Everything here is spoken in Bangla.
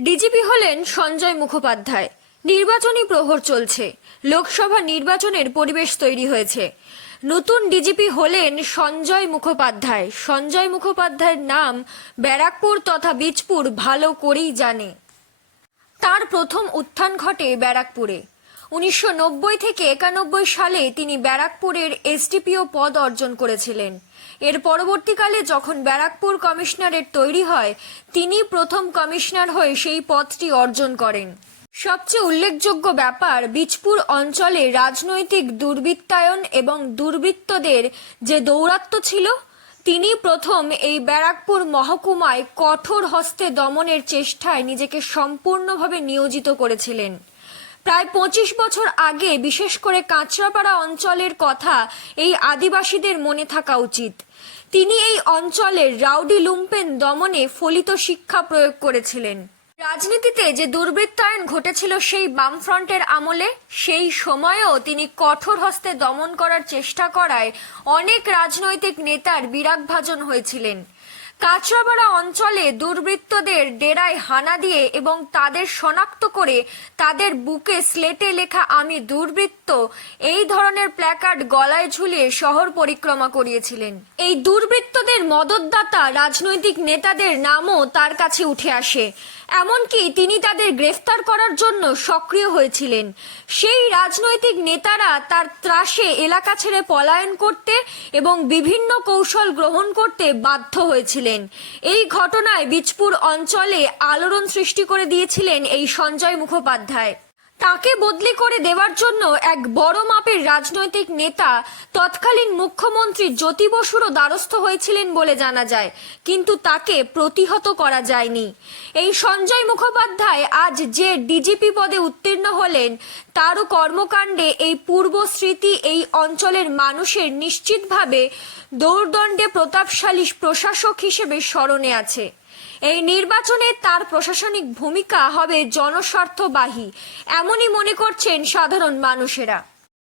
ডিজিপি হলেন সঞ্জয় মুখোপাধ্যায়। নির্বাচনী প্রহর চলছে। লোকসভা নির্বাচনের পরিবেশ তৈরি হয়েছে। নতুন ডিজিপি হলেন সঞ্জয় মুখোপাধ্যায়। সঞ্জয় মুখোপাধ্যায়ের নাম ব্যারাকপুর তথা বীজপুর ভালো করেই জানে। তার প্রথম উত্থান ঘটে ব্যারাকপুরে। উনিশশো নব্বই থেকে একানব্বই সালে তিনি ব্যারাকপুরের এসডিপিও পদ অর্জন করেছিলেন। এর পরবর্তীকালে যখন ব্যারাকপুর কমিশনারের তৈরি হয়, তিনি প্রথম কমিশনার হয়ে সেই পদটি অর্জন করেন। সবচেয়ে উল্লেখযোগ্য ব্যাপার, বীজপুর অঞ্চলে রাজনৈতিক দুর্বৃত্তায়ন এবং দুর্বৃত্তদের যে দৌরাত্ম্য ছিল, তিনি প্রথম এই ব্যারাকপুর মহকুমায় কঠোর হস্তে দমনের চেষ্টায় নিজেকে সম্পূর্ণভাবে নিয়োজিত করেছিলেন। প্রায় পঁচিশ বছর আগে, বিশেষ করে কাঁচরাপাড়া অঞ্চলের কথা এই আদিবাসীদের মনে থাকা উচিত। তিনি এই অঞ্চলের রাউডি লুম্পেন দমনে ফলিত শিক্ষা প্রয়োগ করেছিলেন। রাজনীতিতে যে দুর্বৃত্তায়ন ঘটেছিল সেই বামফ্রন্টের আমলে, সেই সময়েও তিনি কঠোর হস্তে দমন করার চেষ্টা করায় অনেক রাজনৈতিক নেতার বিরাগভাজন হয়েছিলেন। কাঁচরাপাড়া অঞ্চলে দুর্বৃত্তদের ডেরায় হানা দিয়ে এবং তাদের শনাক্ত করে তাদের বুকে স্লেটে লেখা, আমি দুর্বৃত্ত এই ধরনের প্ল্যাকার্ড গলায় ঝুলিয়ে শহর পরিক্রমা করিয়েছিলেন। এই দুর্বৃত্তদের মদতদাতা রাজনৈতিক নেতাদের নামও তার কাছে উঠে আসে। এমনকি তিনি তাদের গ্রেফতার করার জন্য সক্রিয় হয়েছিলেন। সেই রাজনৈতিক নেতারা তার ত্রাসে এলাকা ছেড়ে পলায়ন করতে এবং বিভিন্ন কৌশল গ্রহণ করতে বাধ্য হয়েছিলেন। এই ঘটনায় বীজপুর অঞ্চলে আলোড়ন সৃষ্টি করে দিয়েছিলেন এই সঞ্জয় মুখোপাধ্যায়। তাকে বদলি করে দেওয়ার জন্য এক বড় মাপের রাজনৈতিক নেতা তৎকালীন মুখ্যমন্ত্রী জ্যোতি বসুরও দ্বারস্থ হয়েছিলেন বলে জানা যায়, কিন্তু তাকে প্রতিহত করা যায়নি। এই সঞ্জয় মুখোপাধ্যায় আজ যে ডিজিপি পদে উত্তীর্ণ হলেন তারও কর্মকাণ্ডে এই পূর্ব স্মৃতি এই অঞ্চলের মানুষের নিশ্চিতভাবে দৌর্দণ্ডে প্রতাপশালী প্রশাসক হিসেবে স্মরণে আছে। এই নির্বাচনে তার প্রশাসনিক ভূমিকা হবে জনস্বার্থবাহী, এমনই মনে করছেন সাধারণ মানুষেরা।